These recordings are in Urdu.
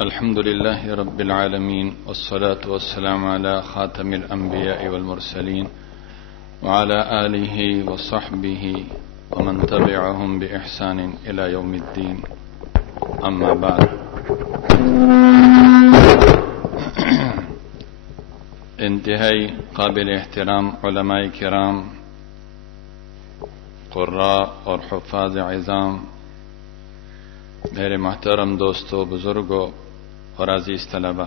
الحمد لله رب العالمين والصلاة والسلام على خاتم الأنبياء والمرسلين وعلى آله وصحبه ومن تبعهم بإحسان إلى يوم الدين أما بعد انتہائی قابل احترام علماء کرام، قراء اور حفاظ عظام، میرے محترم دوستوں، بزرگوں اور عزیز طلبہ،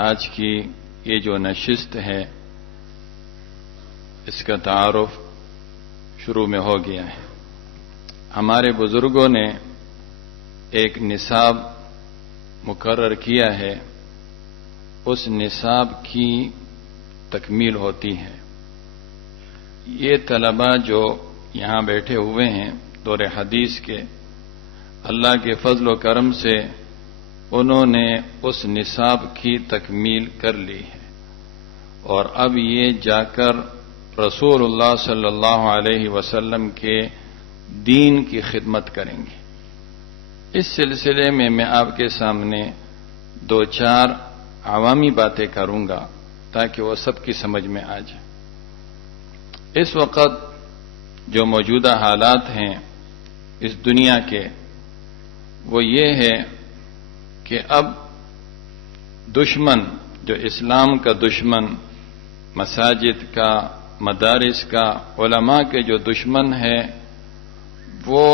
آج کی یہ جو نشست ہے اس کا تعارف شروع میں ہو گیا ہے۔ ہمارے بزرگوں نے ایک نصاب مقرر کیا ہے، اس نصاب کی تکمیل ہوتی ہے۔ یہ طلبہ جو یہاں بیٹھے ہوئے ہیں دور حدیث کے، اللہ کے فضل و کرم سے انہوں نے اس نصاب کی تکمیل کر لی ہے، اور اب یہ جا کر رسول اللہ صلی اللہ علیہ وسلم کے دین کی خدمت کریں گے۔ اس سلسلے میں آپ کے سامنے دو چار عوامی باتیں کروں گا تاکہ وہ سب کی سمجھ میں آ جائے۔ اس وقت جو موجودہ حالات ہیں اس دنیا کے، وہ یہ ہے کہ اب دشمن، جو اسلام کا دشمن، مساجد کا، مدارس کا، علماء کے جو دشمن ہے، وہ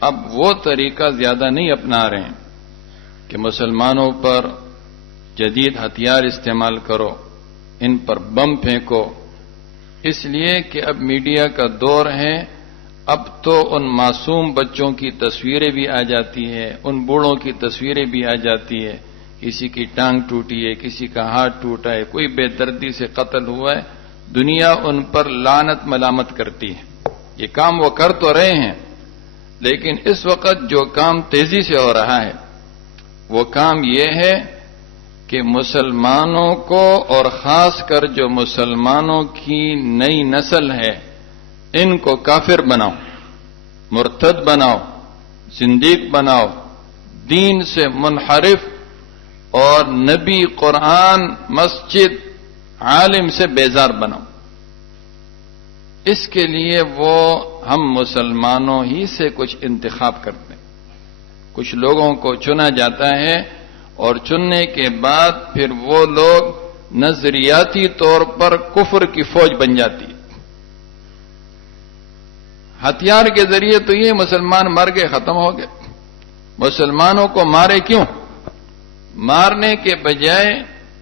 اب وہ طریقہ زیادہ نہیں اپنا رہے ہیں کہ مسلمانوں پر جدید ہتھیار استعمال کرو، ان پر بم پھینکو، اس لیے کہ اب میڈیا کا دور ہے۔ اب تو ان معصوم بچوں کی تصویریں بھی آ جاتی ہے، ان بوڑھوں کی تصویریں بھی آ جاتی ہے، کسی کی ٹانگ ٹوٹی ہے، کسی کا ہاتھ ٹوٹا ہے، کوئی بے دردی سے قتل ہوا ہے، دنیا ان پر لعنت ملامت کرتی ہے۔ یہ کام وہ کر تو رہے ہیں، لیکن اس وقت جو کام تیزی سے ہو رہا ہے وہ کام یہ ہے کہ مسلمانوں کو، اور خاص کر جو مسلمانوں کی نئی نسل ہے، ان کو کافر بناؤ، مرتد بناؤ، زندیق بناؤ، دین سے منحرف، اور نبی، قرآن، مسجد، عالم سے بیزار بناؤ۔ اس کے لیے وہ ہم مسلمانوں ہی سے کچھ انتخاب کرتے ہیں، کچھ لوگوں کو چنا جاتا ہے، اور چننے کے بعد پھر وہ لوگ نظریاتی طور پر کفر کی فوج بن جاتی ہے۔ ہتھیار کے ذریعے تو یہ مسلمان مر گئے، ختم ہو گئے۔ مسلمانوں کو مارے کیوں؟ مارنے کے بجائے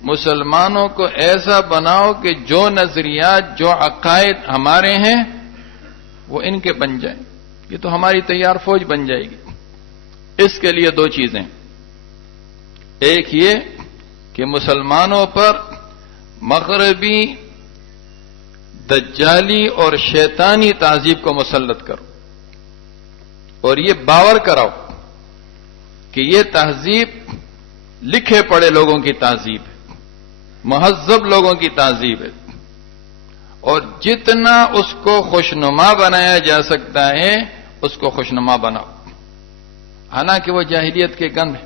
مسلمانوں کو ایسا بناؤ کہ جو نظریات، جو عقائد ہمارے ہیں وہ ان کے بن جائیں، یہ تو ہماری تیار فوج بن جائے گی۔ اس کے لیے دو چیزیں، ایک یہ کہ مسلمانوں پر مغربی دجالی اور شیطانی تہذیب کو مسلط کرو، اور یہ باور کراؤ کہ یہ تہذیب لکھے پڑھے لوگوں کی تہذیب ہے، مہذب لوگوں کی تہذیب ہے، اور جتنا اس کو خوشنما بنایا جا سکتا ہے اس کو خوشنما بناؤ۔ حالانکہ وہ جاہلیت کے گند ہے۔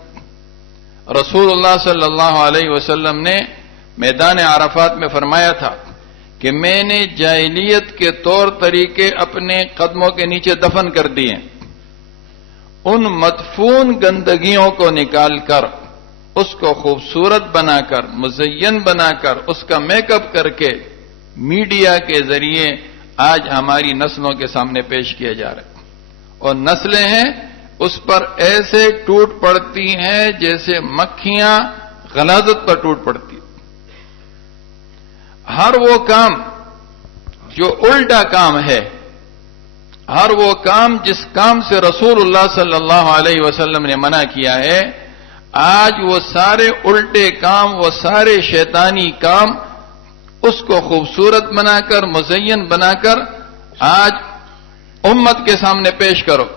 رسول اللہ صلی اللہ علیہ وسلم نے میدان عرفات میں فرمایا تھا کہ میں نے جاہلیت کے طور طریقے اپنے قدموں کے نیچے دفن کر دیے، ان مدفون گندگیوں کو نکال کر، اس کو خوبصورت بنا کر، مزین بنا کر، اس کا میک اپ کر کے میڈیا کے ذریعے آج ہماری نسلوں کے سامنے پیش کیا جا رہا ہے، اور نسلیں ہیں اس پر ایسے ٹوٹ پڑتی ہیں جیسے مکھیاں غلاظت پر ٹوٹ پڑتی۔ ہر وہ کام جو الٹا کام ہے، ہر وہ کام جس کام سے رسول اللہ صلی اللہ علیہ وسلم نے منع کیا ہے، آج وہ سارے الٹے کام، وہ سارے شیطانی کام، اس کو خوبصورت بنا کر، مزین بنا کر آج امت کے سامنے پیش کرو۔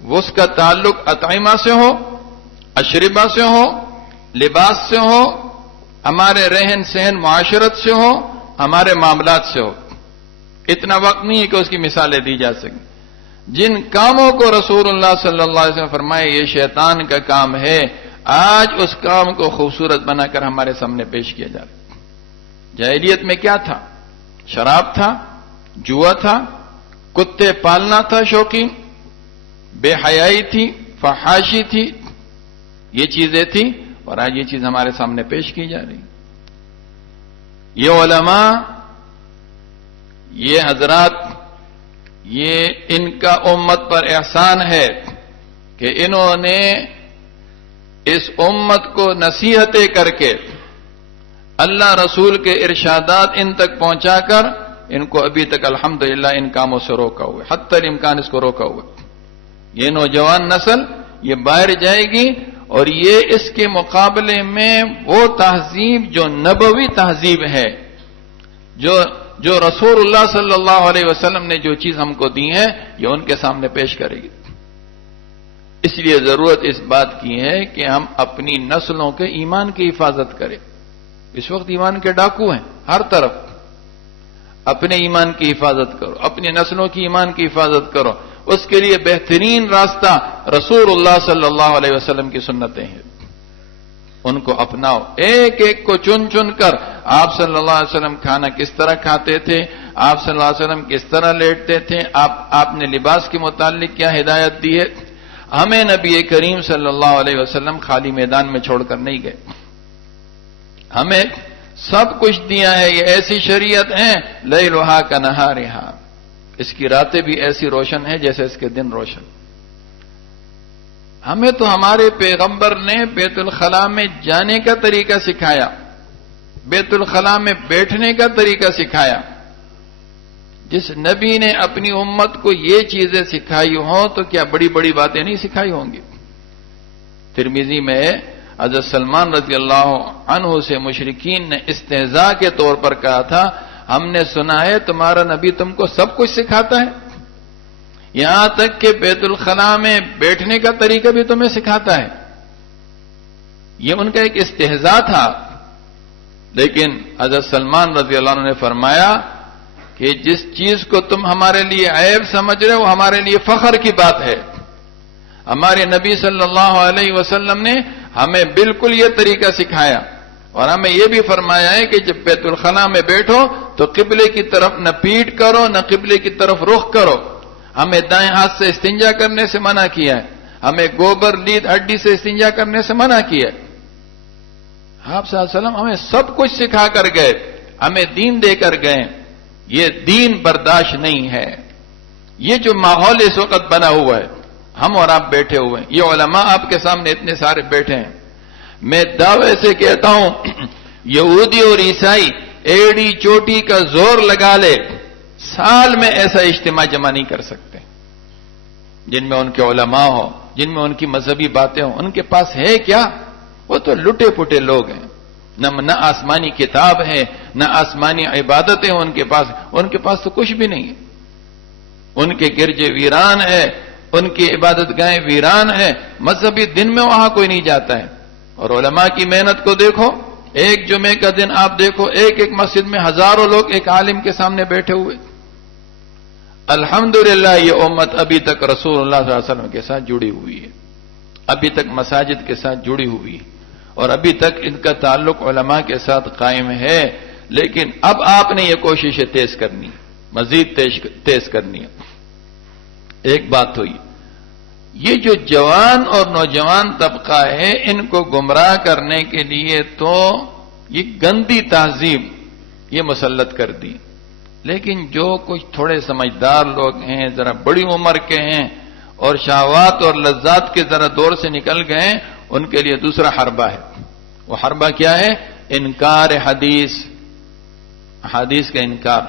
وہ اس کا تعلق اطعمہ سے ہو، اشربہ سے ہو، لباس سے ہو، ہمارے رہن سہن معاشرت سے ہو، ہمارے معاملات سے ہو۔ اتنا وقت نہیں ہے کہ اس کی مثالیں دی جا سکیں۔ جن کاموں کو رسول اللہ صلی اللہ علیہ وسلم فرمائے یہ شیطان کا کام ہے، آج اس کام کو خوبصورت بنا کر ہمارے سامنے پیش کیا جا رہا ہے۔ جاہلیت میں کیا تھا؟ شراب تھا، جوا تھا، کتے پالنا تھا شوقین، بے حیائی تھی، فحاشی تھی، یہ چیزیں تھیں، اور آج یہ چیز ہمارے سامنے پیش کی جا رہی۔ یہ علماء، یہ حضرات، یہ ان کا امت پر احسان ہے کہ انہوں نے اس امت کو نصیحتیں کر کے اللہ رسول کے ارشادات ان تک پہنچا کر ان کو ابھی تک الحمدللہ ان کاموں سے روکا ہوا ہے، حتی الامکان اس کو روکا ہوا ہے۔ یہ نوجوان نسل یہ باہر جائے گی اور یہ اس کے مقابلے میں وہ تہذیب جو نبوی تہذیب ہے، جو رسول اللہ صلی اللہ علیہ وسلم نے جو چیز ہم کو دی ہے، یہ ان کے سامنے پیش کرے گی۔ اس لیے ضرورت اس بات کی ہے کہ ہم اپنی نسلوں کے ایمان کی حفاظت کریں۔ اس وقت ایمان کے ڈاکو ہیں ہر طرف۔ اپنے ایمان کی حفاظت کرو، اپنی نسلوں کی ایمان کی حفاظت کرو، اس کے لیے بہترین راستہ رسول اللہ صلی اللہ علیہ وسلم کی سنتیں ہیں، ان کو اپناؤ۔ ایک ایک کو چن چن کر آپ صلی اللہ علیہ وسلم کھانا کس طرح کھاتے تھے، آپ صلی اللہ علیہ وسلم کس طرح لیٹتے تھے، آپ نے لباس کے متعلق کیا ہدایت دی ہے۔ ہمیں نبی کریم صلی اللہ علیہ وسلم خالی میدان میں چھوڑ کر نہیں گئے، ہمیں سب کچھ دیا ہے۔ یہ ایسی شریعت ہے لیلھا کنہارھا، اس کی راتیں بھی ایسی روشن ہیں جیسے اس کے دن روشن۔ ہمیں تو ہمارے پیغمبر نے بیت الخلاء میں جانے کا طریقہ سکھایا، بیت الخلاء میں بیٹھنے کا طریقہ سکھایا۔ جس نبی نے اپنی امت کو یہ چیزیں سکھائی ہوں تو کیا بڑی بڑی باتیں نہیں سکھائی ہوں گی؟ ترمذی میں حضرت سلمان رضی اللہ عنہ سے مشرکین نے استہزاء کے طور پر کہا تھا، ہم نے سنا ہے تمہارا نبی تم کو سب کچھ سکھاتا ہے، یہاں تک کہ بیت الخلاء میں بیٹھنے کا طریقہ بھی تمہیں سکھاتا ہے۔ یہ ان کا ایک استہزاء تھا، لیکن حضرت سلمان رضی اللہ عنہ نے فرمایا کہ جس چیز کو تم ہمارے لیے عیب سمجھ رہے ہو وہ ہمارے لیے فخر کی بات ہے۔ ہمارے نبی صلی اللہ علیہ وسلم نے ہمیں بالکل یہ طریقہ سکھایا، اور ہمیں یہ بھی فرمایا ہے کہ جب بیت الخلاء میں بیٹھو تو قبلے کی طرف نہ پیٹ کرو نہ قبلے کی طرف رخ کرو۔ ہمیں دائیں ہاتھ سے استنجا کرنے سے منع کیا ہے، ہمیں گوبر لید ہڈی سے استنجا کرنے سے منع کیا ہے۔ آپ صلی اللہ علیہ وسلم ہمیں سب کچھ سکھا کر گئے، ہمیں دین دے کر گئے۔ یہ دین برداشت نہیں ہے۔ یہ جو ماحول اس وقت بنا ہوا ہے، ہم اور آپ بیٹھے ہوئے ہیں، یہ علماء آپ کے سامنے اتنے سارے بیٹھے ہیں، میں دعوے سے کہتا ہوں یہودی اور عیسائی ایڑی چوٹی کا زور لگا لے، سال میں ایسا اجتماع جمع نہیں کر سکتے جن میں ان کے علماء ہوں، جن میں ان کی مذہبی باتیں ہوں۔ ان کے پاس ہے کیا؟ وہ تو لٹے پٹے لوگ ہیں، نہ آسمانی کتاب ہے نہ آسمانی عبادتیں ان کے پاس تو کچھ بھی نہیں ہے۔ ان کے گرجے ویران ہے، ان کی عبادت گاہیں ویران ہے، مذہبی دن میں وہاں کوئی نہیں جاتا ہے۔ اور علماء کی محنت کو دیکھو، ایک جمعے کا دن آپ دیکھو، ایک ایک مسجد میں ہزاروں لوگ ایک عالم کے سامنے بیٹھے ہوئے۔ الحمدللہ یہ امت ابھی تک رسول اللہ صلی اللہ علیہ وسلم کے ساتھ جڑی ہوئی ہے، ابھی تک مساجد کے ساتھ جڑی ہوئی ہے، اور ابھی تک ان کا تعلق علماء کے ساتھ قائم ہے۔ لیکن اب آپ نے یہ کوششیں تیز کرنی، مزید تیز کرنی ہے۔ ایک بات ہوئی، یہ جو جوان اور نوجوان طبقہ ہے ان کو گمراہ کرنے کے لیے تو یہ گندی تہذیب یہ مسلط کر دی، لیکن جو کچھ تھوڑے سمجھدار لوگ ہیں، ذرا بڑی عمر کے ہیں اور شہوات اور لذات کے ذرا دور سے نکل گئے، ان کے لیے دوسرا حربہ ہے۔ وہ حربہ کیا ہے؟ انکار حدیث، حدیث کا انکار،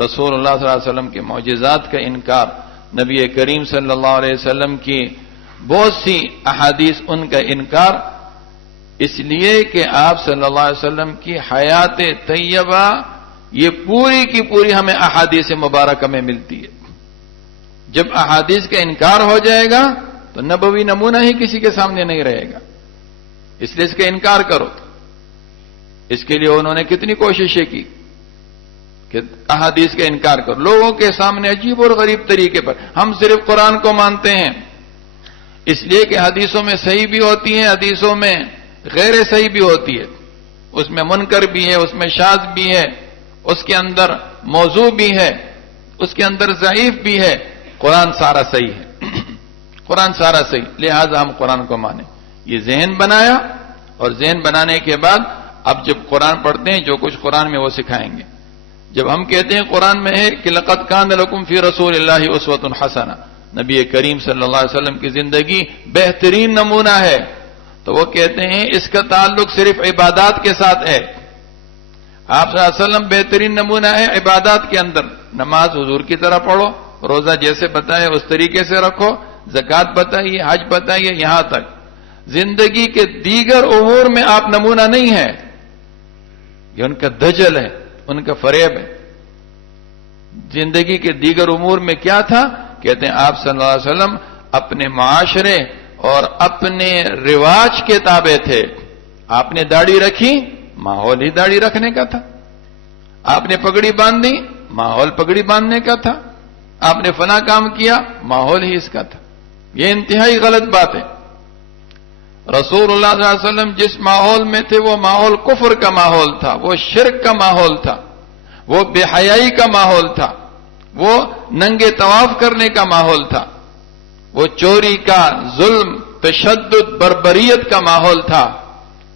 رسول اللہ صلی اللہ علیہ وسلم کے معجزات کا انکار، نبی کریم صلی اللہ علیہ وسلم کی بہت سی احادیث ان کا انکار، اس لیے کہ آپ صلی اللہ علیہ وسلم کی حیات طیبہ یہ پوری کی پوری ہمیں احادیث مبارکہ میں ملتی ہے۔ جب احادیث کا انکار ہو جائے گا تو نبوی نمونہ ہی کسی کے سامنے نہیں رہے گا، اس لیے اس کا انکار کرو۔ اس کے لیے انہوں نے کتنی کوششیں کی، کہ احادیث کا انکار کرو. لوگوں کے سامنے عجیب اور غریب طریقے پر ہم صرف قرآن کو مانتے ہیں، اس لیے کہ حدیثوں میں صحیح بھی ہوتی ہیں، حدیثوں میں غیر صحیح بھی ہوتی ہے، اس میں منکر بھی ہے، اس میں شاذ بھی ہے، اس کے اندر موضوع بھی ہے، اس کے اندر ضعیف بھی ہے. قرآن سارا صحیح ہے. قرآن سارا صحیح، لہذا ہم قرآن کو مانیں. یہ ذہن بنایا، اور ذہن بنانے کے بعد اب جب قرآن پڑھتے ہیں جو کچھ قرآن میں وہ سکھائیں گے. جب ہم کہتے ہیں قرآن میں ہے کہ لقد کان لکم فی رسول اللہ اسوۃ حسنہ، نبی کریم صلی اللہ علیہ وسلم کی زندگی بہترین نمونہ ہے، تو وہ کہتے ہیں اس کا تعلق صرف عبادات کے ساتھ ہے. آپ صلی اللہ علیہ وسلم بہترین نمونہ ہے عبادات کے اندر. نماز حضور کی طرح پڑھو، روزہ جیسے بتائے اس طریقے سے رکھو، زکوٰۃ بتائیے، حج بتائیے، یہاں تک. زندگی کے دیگر امور میں آپ نمونہ نہیں ہیں. یہ ان کا دجل ہے، ان کا فریب ہے. زندگی کے دیگر امور میں کیا تھا؟ کہتے ہیں آپ صلی اللہ علیہ وسلم اپنے معاشرے اور اپنے رواج کے تابع تھے. آپ نے داڑھی رکھی، ماحول ہی داڑھی رکھنے کا تھا. آپ نے پگڑی باندھی، ماحول پگڑی باندھنے کا تھا. آپ نے فلاں کام کیا، ماحول ہی اس کا تھا. یہ انتہائی غلط بات ہے. رسول اللہ صلی اللہ علیہ وسلم جس ماحول میں تھے وہ ماحول کفر کا ماحول تھا، وہ شرک کا ماحول تھا، وہ بے حیائی کا ماحول تھا، وہ ننگے طواف کرنے کا ماحول تھا، وہ چوری کا، ظلم، تشدد، بربریت کا ماحول تھا.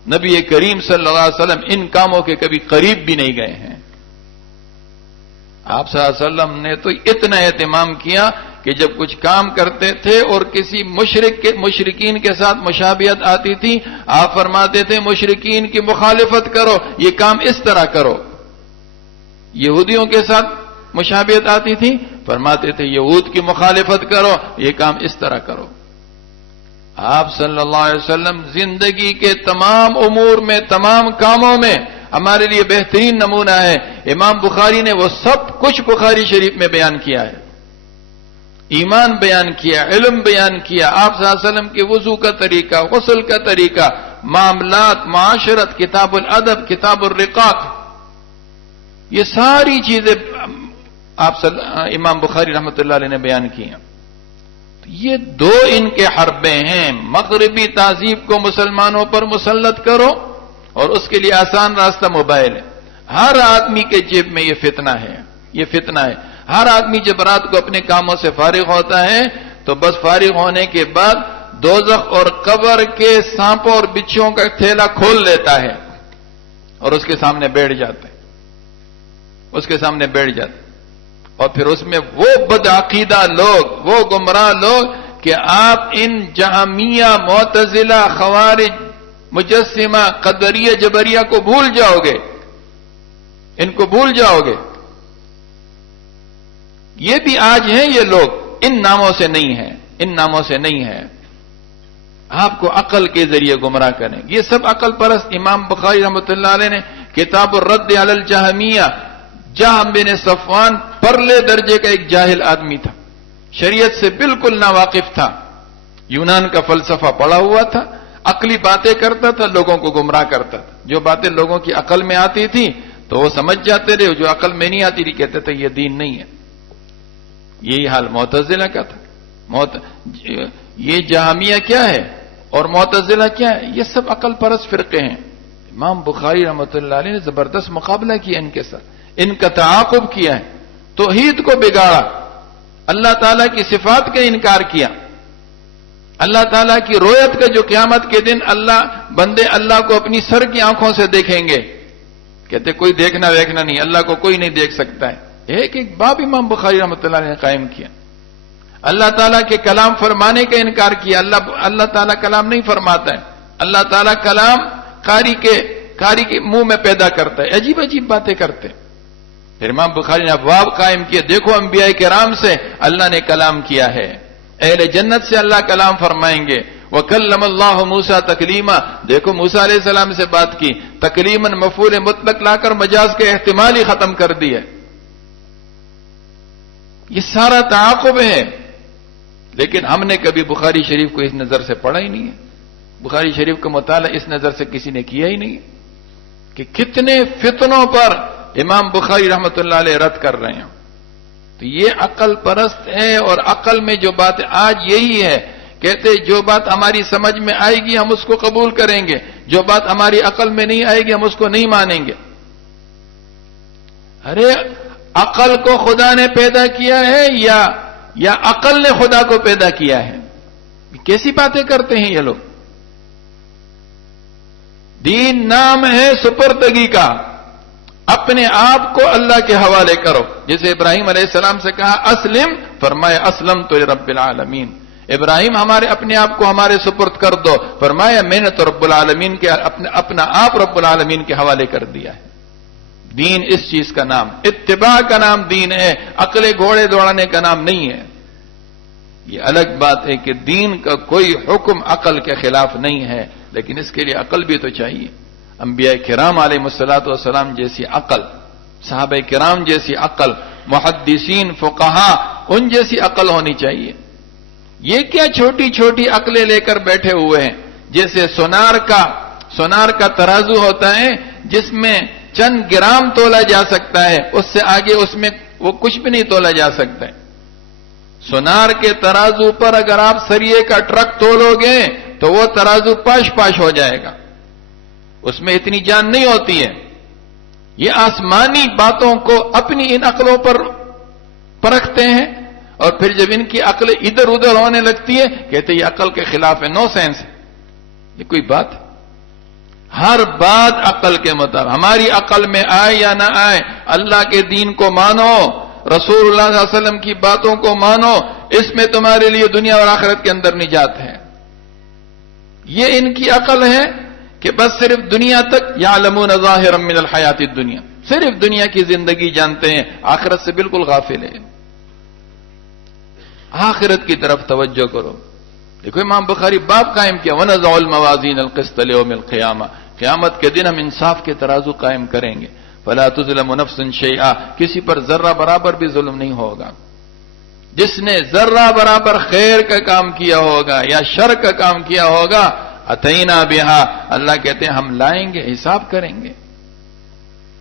نبی کریم صلی اللہ علیہ وسلم ان کاموں کے کبھی قریب بھی نہیں گئے ہیں. آپ صلی اللہ علیہ وسلم نے تو اتنا اہتمام کیا کہ جب کچھ کام کرتے تھے اور کسی مشرکین کے ساتھ مشابہت آتی تھی، آپ فرماتے تھے مشرکین کی مخالفت کرو، یہ کام اس طرح کرو. یہودیوں کے ساتھ مشابہت آتی تھی، فرماتے تھے یہود کی مخالفت کرو، یہ کام اس طرح کرو. آپ صلی اللہ علیہ وسلم زندگی کے تمام امور میں، تمام کاموں میں ہمارے لیے بہترین نمونہ ہے. امام بخاری نے وہ سب کچھ بخاری شریف میں بیان کیا ہے. ایمان بیان کیا، علم بیان کیا، آپ صلی اللہ علیہ وسلم کے وضو کا طریقہ، غسل کا طریقہ، معاملات، معاشرت، کتاب الادب، کتاب الرقاق، یہ ساری چیزیں امام بخاری رحمۃ اللہ علیہ نے بیان کی ہیں. یہ دو ان کے حربے ہیں. مغربی تہذیب کو مسلمانوں پر مسلط کرو، اور اس کے لیے آسان راستہ موبائل ہے. ہر آدمی کے جیب میں یہ فتنہ ہے، یہ فتنہ ہے. ہر آدمی جب رات کو اپنے کاموں سے فارغ ہوتا ہے تو بس فارغ ہونے کے بعد دوزخ اور قبر کے سانپوں اور بچھوؤں کا تھیلا کھول لیتا ہے اور اس کے سامنے بیٹھ جاتا ہے، اس کے سامنے بیٹھ جاتا ہے. اور پھر اس میں وہ بدعقیدہ لوگ، وہ گمراہ لوگ کہ آپ ان جہمیہ، معتزلہ، خوارج، مجسمہ، قدریہ، جبریہ کو بھول جاؤ گے، ان کو بھول جاؤ گے. یہ بھی آج ہیں یہ لوگ، ان ناموں سے نہیں ہیں، ان ناموں سے نہیں ہے. آپ کو عقل کے ذریعے گمراہ کریں. یہ سب عقل پرست. امام بخاری رحمۃ اللہ علیہ نے کتاب الرد علی الجہمیہ، جہم بن صفوان پرلے درجے کا ایک جاہل آدمی تھا، شریعت سے بالکل ناواقف تھا، یونان کا فلسفہ پڑھا ہوا تھا، عقلی باتیں کرتا تھا، لوگوں کو گمراہ کرتا تھا. جو باتیں لوگوں کی عقل میں آتی تھی تو وہ سمجھ جاتے رہے، جو عقل میں نہیں آتی تھی کہتے تھے یہ دین نہیں ہے. یہی حال معتزلہ کا تھا. یہ جہمیہ کیا ہے اور معتزلہ کیا ہے؟ یہ سب عقل پرست فرقے ہیں. امام بخاری رحمۃ اللہ علیہ نے زبردست مقابلہ کیا ان کے ساتھ، ان کا تعاقب کیا ہے، توحید کو بگاڑا، اللہ تعالیٰ کی صفات کا انکار کیا. اللہ تعالیٰ کی رویت کا جو قیامت کے دن بندے اللہ کو اپنی سر کی آنکھوں سے دیکھیں گے، کہتے کوئی دیکھنا ویکھنا نہیں، اللہ کو کوئی نہیں دیکھ سکتا ہے. ایک ایک باب امام بخاری رحمۃ اللہ نے قائم کیا. اللہ تعالیٰ کے کلام فرمانے کا انکار کیا. اللہ تعالیٰ کلام نہیں فرماتا ہے، اللہ تعالیٰ کلام قاری کے منہ میں پیدا کرتا ہے. عجیب عجیب باتیں کرتے. پھر امام بخاری نے ابواب قائم کیا، دیکھو انبیاء کرام سے اللہ نے کلام کیا ہے، اہل جنت سے اللہ کلام فرمائیں گے. وَكَلَّمَ اللَّهُ مُوسَىٰ تَكْلِيمًا، دیکھو موسیٰ علیہ السلام سے بات کی، تکلیماً مفعول مطلق لا کر مجاز کے احتمال ہی ختم کر دی ہے. یہ سارا تعاقب ہے. لیکن ہم نے کبھی بخاری شریف کو اس نظر سے پڑھا ہی نہیں ہے، بخاری شریف کا مطالعہ اس نظر سے کسی نے کیا ہی نہیں کہ کتنے فتنوں پر امام بخاری رحمۃ اللہ علیہ رد کر رہے ہیں. تو یہ عقل پرست ہے، اور عقل میں جو بات آج یہی ہے، کہتے جو بات ہماری سمجھ میں آئے گی ہم اس کو قبول کریں گے، جو بات ہماری عقل میں نہیں آئے گی ہم اس کو نہیں مانیں گے. ارے عقل کو خدا نے پیدا کیا ہے یا عقل نے خدا کو پیدا کیا ہے؟ کیسی باتیں کرتے ہیں یہ لوگ. دین نام ہے سپردگی کا، اپنے آپ کو اللہ کے حوالے کرو. جیسے ابراہیم علیہ السلام سے کہا اسلم، فرمایا اسلم تو رب العالمین. ابراہیم ہمارے اپنے آپ کو ہمارے سپرد کر دو، فرمایا میں نے تو رب العالمین کے اپنا آپ رب العالمین کے حوالے کر دیا ہے. دین اس چیز کا نام، اتباع کا نام دین ہے، عقل گھوڑے دوڑانے کا نام نہیں ہے. یہ الگ بات ہے کہ دین کا کوئی حکم عقل کے خلاف نہیں ہے، لیکن اس کے لیے عقل بھی تو چاہیے. انبیاء کرام علیہ الصلوۃ والسلام جیسی عقل، صحابہ کرام جیسی عقل، محدثین فقہا ان جیسی عقل ہونی چاہیے. یہ کیا چھوٹی چھوٹی عقلیں لے کر بیٹھے ہوئے ہیں. جیسے سونار کا ترازو ہوتا ہے جس میں چند گرام تولا جا سکتا ہے، اس سے آگے اس میں وہ کچھ بھی نہیں تولا جا سکتا ہے. سونار کے ترازو پر اگر آپ سریے کا ٹرک تولو گے تو وہ ترازو پاش ہو جائے گا، اس میں اتنی جان نہیں ہوتی ہے. یہ آسمانی باتوں کو اپنی ان عقلوں پر پرکھتے ہیں، اور پھر جب ان کی عقل ادھر ادھر ہونے لگتی ہے کہتے یہ عقل کے خلاف ہے، نو سینس ہے. یہ کوئی بات؟ ہر بات عقل کے مطابق، ہماری عقل میں آئے یا نہ آئے، اللہ کے دین کو مانو، رسول اللہ صلی اللہ علیہ وسلم کی باتوں کو مانو، اس میں تمہارے لیے دنیا اور آخرت کے اندر نجات ہے. یہ ان کی عقل ہے کہ بس صرف دنیا تک یعلمون ظاہرا من الحیات الدنیا، صرف دنیا کی زندگی جانتے ہیں، آخرت سے بالکل غافل ہے. آخرت کی طرف توجہ کرو. دیکھو امام بخاری باب قائم کیا وَنَضَعُ الْمَوَازِينَ الْقِسْطَ لِيَوْمِ الْقِيَامَةِ، قیامت کے دن ہم انصاف کے ترازو قائم کریں گے. فَلَا تُظْلَمُ نَفْسٌ شَيْئًا، کسی پر ذرہ برابر بھی ظلم نہیں ہوگا. جس نے ذرہ برابر خیر کا کام کیا ہوگا یا شر کا کام کیا ہوگا، اتینا بہا، اللہ کہتے ہیں ہم لائیں گے، حساب کریں گے.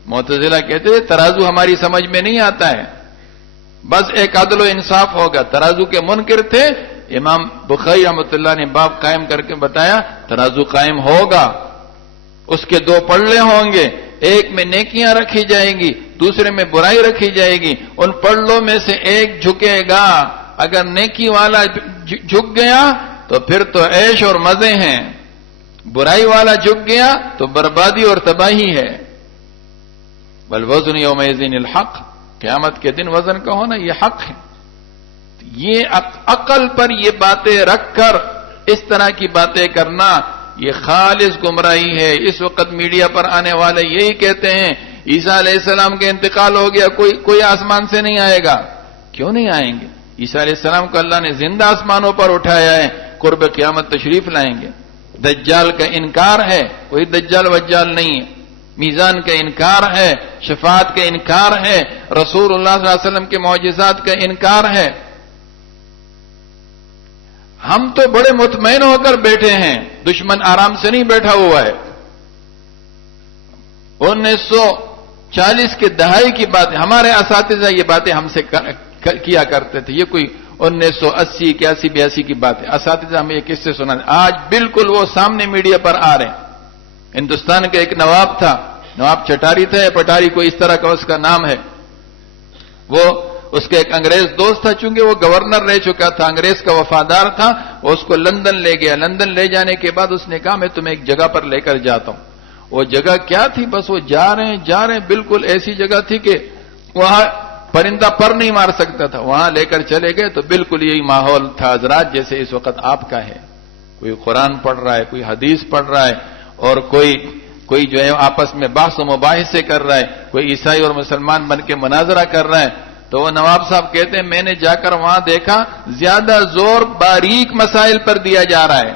معتزلہ کہتے ہیں ترازو ہماری سمجھ میں نہیں آتا ہے، بس ایک عدل و انصاف ہوگا. ترازو کے منکر تھے، امام بخاری رحمۃ اللہ نے باب قائم کر کے بتایا ترازو قائم ہوگا، اس کے دو پلڑے ہوں گے، ایک میں نیکیاں رکھی جائیں گی، دوسرے میں برائی رکھی جائے گی. ان پلڑوں میں سے ایک جھکے گا، اگر نیکی والا جھک گیا تو پھر تو عیش اور مزے ہیں، برائی والا جھک گیا تو بربادی اور تباہی ہے. والوزن یومئذ الحق، قیامت کے دن وزن کا ہونا یہ حق ہے. یہ عقل پر یہ باتیں رکھ کر اس طرح کی باتیں کرنا یہ خالص گمراہی ہے. اس وقت میڈیا پر آنے والے یہی کہتے ہیں عیسیٰ علیہ السلام کا انتقال ہو گیا، کوئی آسمان سے نہیں آئے گا. کیوں نہیں آئیں گے؟ عیسیٰ علیہ السلام کو اللہ نے زندہ آسمانوں پر اٹھایا ہے، قرب قیامت تشریف لائیں گے. دجال کا انکار ہے، کوئی دجال وجال نہیں ہے. میزان کا انکار ہے، شفاعت کا انکار ہے، رسول اللہ صلی اللہ علیہ وسلم کے معجزات کا انکار ہے. ہم تو بڑے مطمئن ہو کر بیٹھے ہیں، دشمن آرام سے نہیں بیٹھا ہوا ہے. 1940 کے دہائی کی بات، ہمارے اساتذہ یہ باتیں ہم سے کیا کرتے تھے. یہ کوئی 1980 81 82 کی بات ہے. اساتذہ ہمیں یہ قصے سنا، آج بالکل وہ سامنے میڈیا پر آ رہے ہیں. ہندوستان کا ایک نواب تھا، نواب چٹاری تھا یا پٹاری، کوئی اس طرح کا اس کا نام ہے. وہ اس کا ایک انگریز دوست تھا، چونکہ وہ گورنر رہ چکا تھا، انگریز کا وفادار تھا. وہ اس کو لندن لے گیا. لندن لے جانے کے بعد اس نے کہا میں تمہیں ایک جگہ پر لے کر جاتا ہوں. وہ جگہ کیا تھی؟ بس وہ جا رہے ہیں، بالکل ایسی جگہ تھی کہ وہاں پرندہ پر نہیں مار سکتا تھا. وہاں لے کر چلے گئے تو بالکل یہی ماحول تھا حضرات جیسے اس وقت آپ کا ہے. کوئی قرآن پڑھ رہا ہے، کوئی حدیث پڑھ رہا ہے، اور کوئی جو ہے آپس میں بحث و مباحثے کر رہا ہے، کوئی عیسائی اور مسلمان بن کے مناظرہ کر رہا ہے. تو وہ نواب صاحب کہتے ہیں میں نے جا کر وہاں دیکھا زیادہ زور باریک مسائل پر دیا جا رہا ہے،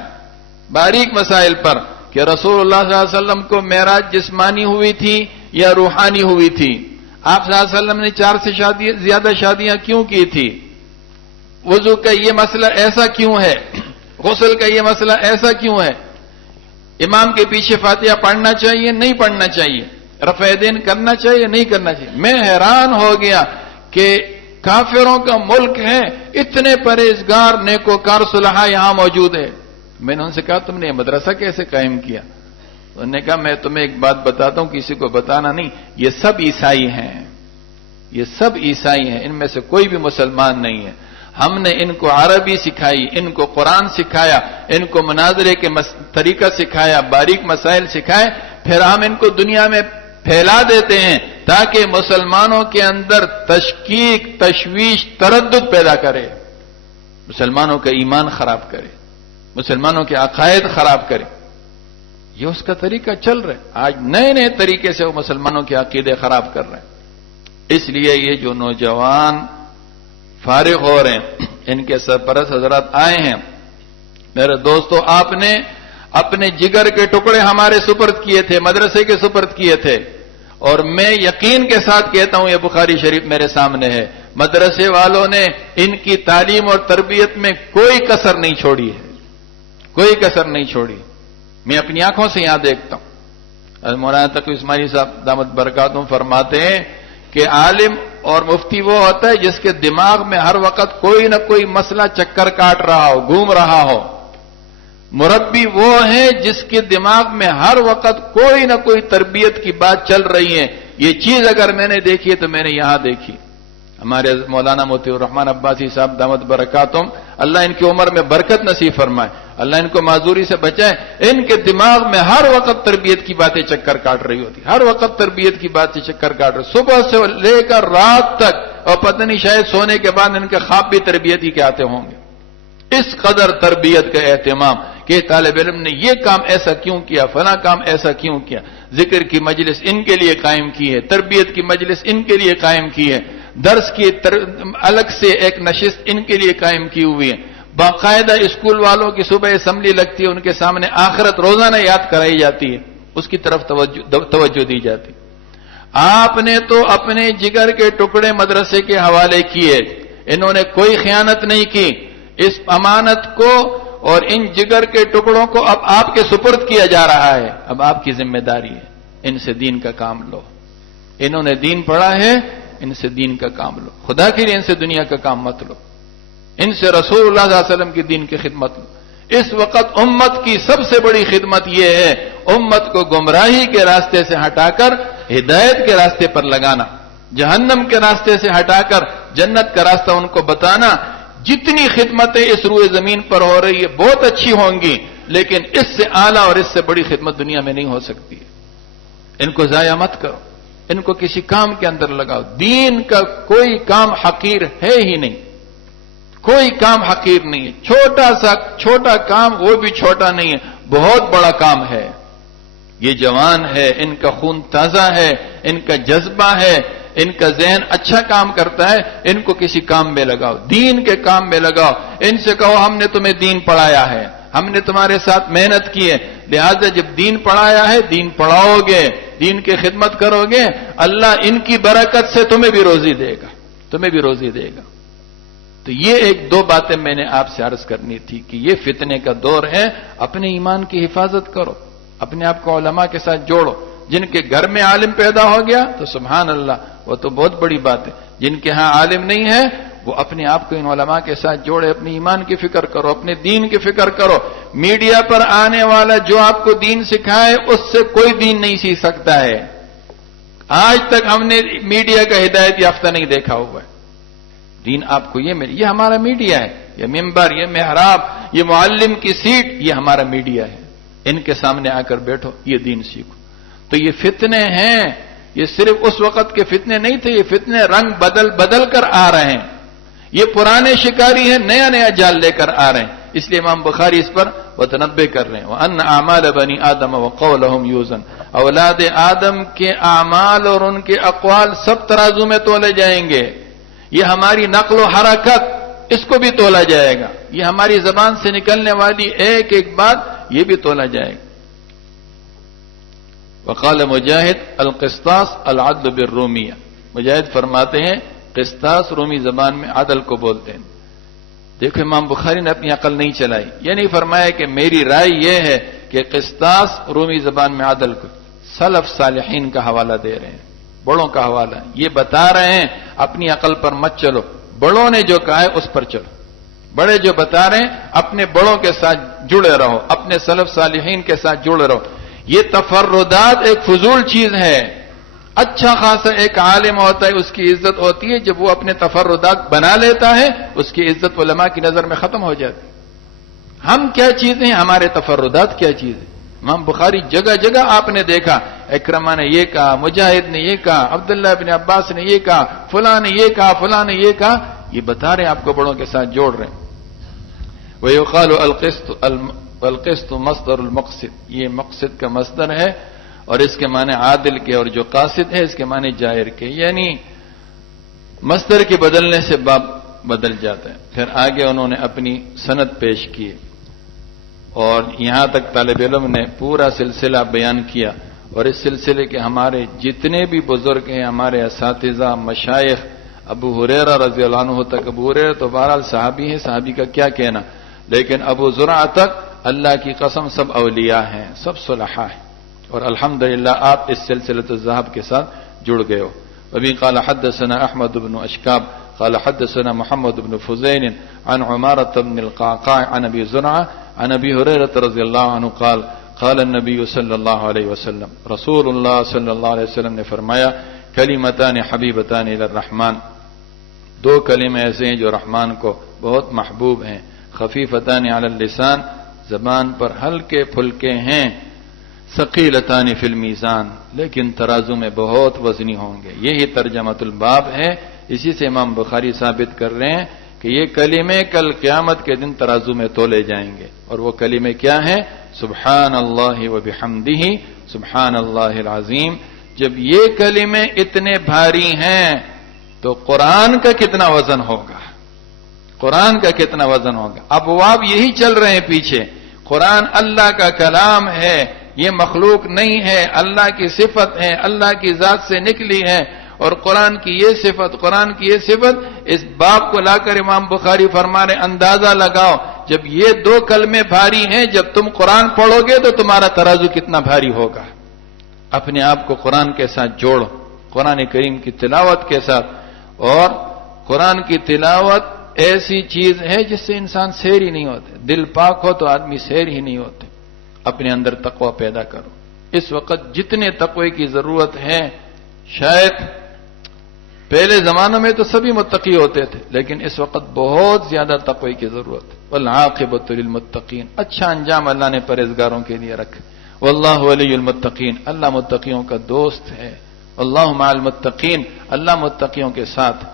باریک مسائل پر، کہ رسول اللہ صلی اللہ علیہ وسلم کو معراج جسمانی ہوئی تھی یا روحانی ہوئی تھی. آپ صلی اللہ علیہ وسلم نے 4 سے زیادہ شادیاں کیوں کی تھی؟ وضو کا یہ مسئلہ ایسا کیوں ہے؟ غسل کا یہ مسئلہ ایسا کیوں ہے؟ امام کے پیچھے فاتحہ پڑھنا چاہیے نہیں پڑھنا چاہیے؟ رفع دین کرنا چاہیے نہیں کرنا چاہیے؟ میں حیران ہو گیا کہ کافروں کا ملک ہے، اتنے پرہیزگار نیکوکار صلحاء یہاں موجود ہے۔ میں نے ان سے کہا تم نے یہ مدرسہ کیسے قائم کیا؟ انہوں نے کہا میں تمہیں ایک بات بتاتا ہوں، کسی کو بتانا نہیں، یہ سب عیسائی ہیں، یہ سب عیسائی ہیں، ان میں سے کوئی بھی مسلمان نہیں ہے۔ ہم نے ان کو عربی سکھائی، ان کو قرآن سکھایا، ان کو مناظرے کے طریقہ سکھایا، باریک مسائل سکھائے، پھر ہم ان کو دنیا میں پھیلا دیتے ہیں تاکہ مسلمانوں کے اندر تشکیک، تشویش، تردد پیدا کرے، مسلمانوں کا ایمان خراب کرے، مسلمانوں کے عقائد خراب کرے۔ یہ اس کا طریقہ چل رہا ہے۔ آج نئے نئے طریقے سے وہ مسلمانوں کے عقیدے خراب کر رہے ہیں۔ اس لیے یہ جو نوجوان فارغ ہو رہے ہیں، ان کے سرپرست حضرات آئے ہیں، میرے دوستو، آپ نے اپنے جگر کے ٹکڑے ہمارے سپرد کیے تھے، مدرسے کے سپرد کیے تھے، اور میں یقین کے ساتھ کہتا ہوں، یہ بخاری شریف میرے سامنے ہے، مدرسے والوں نے ان کی تعلیم اور تربیت میں کوئی کسر نہیں چھوڑی ہے، کوئی کسر نہیں چھوڑی۔ میں اپنی آنکھوں سے یہاں دیکھتا ہوں۔ مولانا تقی عثمانی صاحب دامت برکاتہم فرماتے ہیں کہ عالم اور مفتی وہ ہوتا ہے جس کے دماغ میں ہر وقت کوئی نہ کوئی مسئلہ چکر کاٹ رہا ہو، گھوم رہا ہو۔ مربی وہ ہے جس کے دماغ میں ہر وقت کوئی نہ کوئی تربیت کی بات چل رہی ہے۔ یہ چیز اگر میں نے دیکھی ہے تو میں نے یہاں دیکھی۔ ہمارے مولانا موتی الرحمن عباسی صاحب دامت برکاتہم، اللہ ان کی عمر میں برکت نصیب فرمائے، اللہ ان کو معذوری سے بچائے، ان کے دماغ میں ہر وقت تربیت کی باتیں چکر کاٹ رہی ہوتی، ہر وقت تربیت کی باتیں چکر کاٹ رہی، صبح سے لے کر رات تک، اور پتہ نہیں شاید سونے کے بعد ان کے خواب بھی تربیت ہی کے آتے ہوں گے۔ اس قدر تربیت کا اہتمام کہ طالب علم نے یہ کام ایسا کیوں کیا، فلاں کام ایسا کیوں کیا، ذکر کی مجلس ان کے لیے قائم کی ہے، تربیت کی مجلس ان کے لیے قائم کی ہے، درس کی الگ سے ایک نشست ان کے لیے قائم کی ہوئی ہے، باقاعدہ اسکول والوں کی صبح اسمبلی لگتی ہے، ان کے سامنے آخرت روزانہ یاد کرائی جاتی ہے، اس کی طرف توجہ دی جاتی۔ آپ نے تو اپنے جگر کے ٹکڑے مدرسے کے حوالے کیے، انہوں نے کوئی خیانت نہیں کی، اس امانت کو اور ان جگر کے ٹکڑوں کو اب آپ کے سپرد کیا جا رہا ہے، اب آپ کی ذمہ داری ہے، ان سے دین کا کام لو، انہوں نے دین پڑھا ہے، ان سے دین کا کام لو، خدا کے لیے ان سے دنیا کا کام مت لو، ان سے رسول اللہ صلی اللہ علیہ وسلم کی دین کی خدمت لو۔ اس وقت امت کی سب سے بڑی خدمت یہ ہے امت کو گمراہی کے راستے سے ہٹا کر ہدایت کے راستے پر لگانا، جہنم کے راستے سے ہٹا کر جنت کا راستہ ان کو بتانا۔ جتنی خدمتیں اس روئے زمین پر ہو رہی ہے بہت اچھی ہوں گی، لیکن اس سے اعلیٰ اور اس سے بڑی خدمت دنیا میں نہیں ہو سکتی ہے۔ ان کو ضائع مت کرو، ان کو کسی کام کے اندر لگاؤ۔ دین کا کوئی کام حقیر ہے ہی نہیں، کوئی کام حقیر نہیں ہے، چھوٹا کام وہ بھی چھوٹا نہیں ہے، بہت بڑا کام ہے۔ یہ جوان ہے، ان کا خون تازہ ہے، ان کا جذبہ ہے، ان کا ذہن اچھا کام کرتا ہے، ان کو کسی کام میں لگاؤ، دین کے کام میں لگاؤ۔ ان سے کہو ہم نے تمہیں دین پڑھایا ہے، ہم نے تمہارے ساتھ محنت کی ہے، لہذا جب دین پڑھایا ہے دین پڑھاؤ گے، دین کی خدمت کرو گے، اللہ ان کی برکت سے تمہیں بھی روزی دے گا، تمہیں بھی روزی دے گا۔ تو یہ ایک دو باتیں میں نے آپ سے عرض کرنی تھی کہ یہ فتنے کا دور ہے، اپنے ایمان کی حفاظت کرو، اپنے آپ کو علماء کے ساتھ جوڑو۔ جن کے گھر میں عالم پیدا ہو گیا تو سبحان اللہ، وہ تو بہت بڑی بات ہے۔ جن کے ہاں عالم نہیں ہے وہ اپنے آپ کو ان علماء کے ساتھ جوڑے، اپنے ایمان کی فکر کرو، اپنے دین کی فکر کرو۔ میڈیا پر آنے والا جو آپ کو دین سکھائے اس سے کوئی دین نہیں سیکھ سکتا ہے۔ آج تک ہم نے میڈیا کا ہدایت یافتہ نہیں دیکھا ہوا ہے۔ دین آپ کو یہ ہمارا میڈیا ہے، یہ ممبر، یہ محراب، یہ معلم کی سیٹ، یہ ہمارا میڈیا ہے۔ ان کے سامنے آ کر بیٹھو، یہ دین سیکھو۔ تو یہ فتنے ہیں، یہ صرف اس وقت کے فتنے نہیں تھے، یہ فتنے رنگ بدل کر آ رہے ہیں۔ یہ پرانے شکاری ہیں، نیا نیا جال لے کر آ رہے ہیں۔ اس لیے امام بخاری اس پر متنبہ کر رہے ہیں، وَأَنَّ أَعْمَالَ بَنِي آدَمَ وَقَوْلَهُمْ يُوزَنُ، اولاد آدم کے اعمال اور ان کے اقوال سب ترازو میں تولے جائیں گے۔ یہ ہماری نقل و حرکت، اس کو بھی تولا جائے گا، یہ ہماری زبان سے نکلنے والی ایک ایک بات، یہ بھی تولا جائے گا۔ وقال مجاہد القسطاس العدل بالرومیہ، مجاہد فرماتے ہیں قسطاس رومی زبان میں عدل کو بولتے ہیں۔ دیکھو امام بخاری نے اپنی عقل نہیں چلائی، یہ نہیں فرمایا کہ میری رائے یہ ہے کہ قسطاس رومی زبان میں عدل کو، سلف صالحین کا حوالہ دے رہے ہیں، بڑوں کا حوالہ، یہ بتا رہے ہیں اپنی عقل پر مت چلو، بڑوں نے جو کہا ہے اس پر چلو، بڑے جو بتا رہے ہیں اپنے بڑوں کے ساتھ جڑے رہو، اپنے سلف صالحین کے ساتھ جڑے رہو۔ یہ تفردات ایک فضول چیز ہے، اچھا خاصا ایک عالم ہوتا ہے، اس کی عزت ہوتی ہے، جب وہ اپنے تفردات بنا لیتا ہے اس کی عزت علماء کی نظر میں ختم ہو جاتی ہے۔ ہم کیا چیز ہیں، ہمارے تفردات کیا چیز ہے؟ امام بخاری جگہ جگہ آپ نے دیکھا، اکرمہ نے یہ کہا، مجاہد نے یہ کہا، عبداللہ ابن عباس نے یہ کہا، فلاں نے یہ کہا، فلاں نے یہ کہا، یہ بتا رہے ہیں آپ کو بڑوں کے ساتھ جوڑ رہے ہیں۔ وَيُقَالُ الْقِسْطُ مصدر المقصد، یہ مقصد کا مصدر ہے اور اس کے معنی عادل کے، اور جو قاصد ہے اس کے معنی جائر کے، یعنی مصدر کے بدلنے سے باب بدل جاتا ہے۔ پھر آگے انہوں نے اپنی سند پیش کی اور یہاں تک طالب علم نے پورا سلسلہ بیان کیا، اور اس سلسلے کے ہمارے جتنے بھی بزرگ ہیں، ہمارے اساتذہ مشائخ، ابو ہریرہ رضی اللہ عنہ تک، ابو ہریرہ تو بہرحال صحابی ہیں، صحابی کا کیا کہنا، لیکن ابو زرع تک اللہ کی قسم سب اولیاء ہیں، سب صلحاء ہیں، اور الحمدللہ آپ اس سلسلۃ الذهب کے ساتھ جڑ گئے ہو۔ ابھی قال حدثنا احمد بن اشکاب قال حدثنا محمد بن فزین عن عمارة بن القعقاع عن ابي زرعة عن ابي هريرة رضی اللہ عنہ قال قال النبي صلی اللہ علیہ وسلم، رسول اللہ صلی اللہ علیہ وسلم نے فرمایا، کلمتان حبیبتان الی الرحمن، دو کلمے ایسے ہیں جو رحمان کو بہت محبوب ہیں، خفیفتان علی اللسان، زبان پر ہلکے پھلکے ہیں، ثقیلتان فی المیزان، لیکن ترازو میں بہت وزنی ہوں گے۔ یہی ترجمۃ الباب ہے، اسی سے امام بخاری ثابت کر رہے ہیں کہ یہ کلمے کل قیامت کے دن ترازو میں تولے جائیں گے، اور وہ کلمے کیا ہیں؟ سبحان اللہ و بحمدہ سبحان اللہ العظیم۔ جب یہ کلمے اتنے بھاری ہیں تو قرآن کا کتنا وزن ہوگا، قرآن کا کتنا وزن ہوگا۔ ابواب یہی چل رہے ہیں پیچھے، قرآن اللہ کا کلام ہے، یہ مخلوق نہیں ہے، اللہ کی صفت ہے، اللہ کی ذات سے نکلی ہے، اور قرآن کی یہ صفت، قرآن کی یہ صفت، اس باب کو لا کر امام بخاری فرما رہے اندازہ لگاؤ، جب یہ دو کلمے بھاری ہیں، جب تم قرآن پڑھو گے تو تمہارا ترازو کتنا بھاری ہوگا۔ اپنے آپ کو قرآن کے ساتھ جوڑو، قرآن کریم کی تلاوت کے ساتھ، اور قرآن کی تلاوت ایسی چیز ہے جس سے انسان سیر ہی نہیں ہوتے، دل پاک ہو تو آدمی سیر ہی نہیں ہوتے۔ اپنے اندر تقوی پیدا کرو۔ اس وقت جتنے تقوی کی ضرورت ہے، شاید پہلے زمانوں میں تو سبھی متقی ہوتے تھے، لیکن اس وقت بہت زیادہ تقوی کی ضرورت ہے۔ والعاقبۃ للمتقین، اچھا انجام اللہ نے پرہیزگاروں کے لیے رکھا۔ واللہ ولی المتقین، اللہ متقیوں کا دوست ہے۔ اللہ مع المتقین، اللہ متقیوں کے ساتھ۔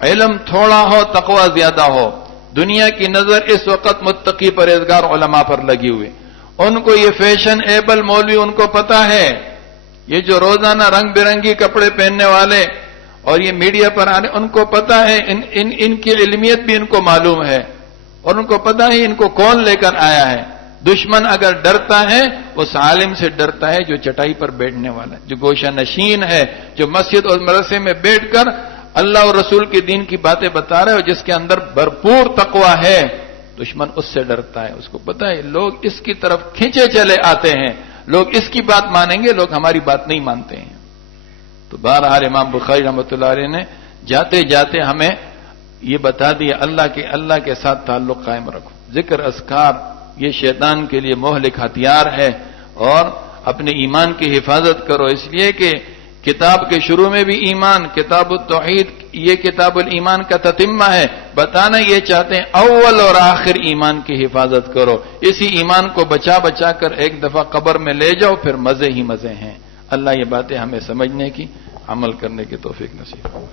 علم تھوڑا ہو تقوی زیادہ ہو۔ دنیا کی نظر اس وقت متقی پرہیزگار علماء پر لگی ہوئی، ان کو یہ فیشن ایبل مولوی ان کو پتا ہے، یہ جو روزانہ رنگ برنگی کپڑے پہننے والے اور یہ میڈیا پر آنے، ان کو پتا ہے، ان کی علمیت بھی ان کو معلوم ہے، اور ان کو پتا ہے ان کو کون لے کر آیا ہے۔ دشمن اگر ڈرتا ہے اس عالم سے ڈرتا ہے جو چٹائی پر بیٹھنے والا ہے، جو گوشہ نشین ہے، جو مسجد اور مدرسے میں بیٹھ کر اللہ اور رسول کے دین کی باتیں بتا رہے اور جس کے اندر بھرپور تقوی ہے۔ دشمن اس سے ڈرتا ہے، اس کو پتا ہے لوگ اس کی طرف کھینچے چلے آتے ہیں، لوگ اس کی بات مانیں گے، لوگ ہماری بات نہیں مانتے ہیں۔ تو بہرحال امام بخاری رحمۃ اللہ علیہ نے جاتے جاتے ہمیں یہ بتا دیا، اللہ کے ساتھ تعلق قائم رکھو، ذکر اذکار یہ شیطان کے لیے مہلک ہتھیار ہے، اور اپنے ایمان کی حفاظت کرو، اس لیے کہ کتاب کے شروع میں بھی ایمان، کتاب التوحید یہ کتاب الایمان کا تتمہ ہے، بتانا یہ چاہتے ہیں اول اور آخر ایمان کی حفاظت کرو، اسی ایمان کو بچا بچا کر ایک دفعہ قبر میں لے جاؤ، پھر مزے ہی مزے ہیں۔ اللہ یہ باتیں ہمیں سمجھنے کی، عمل کرنے کی توفیق نصیب ہو۔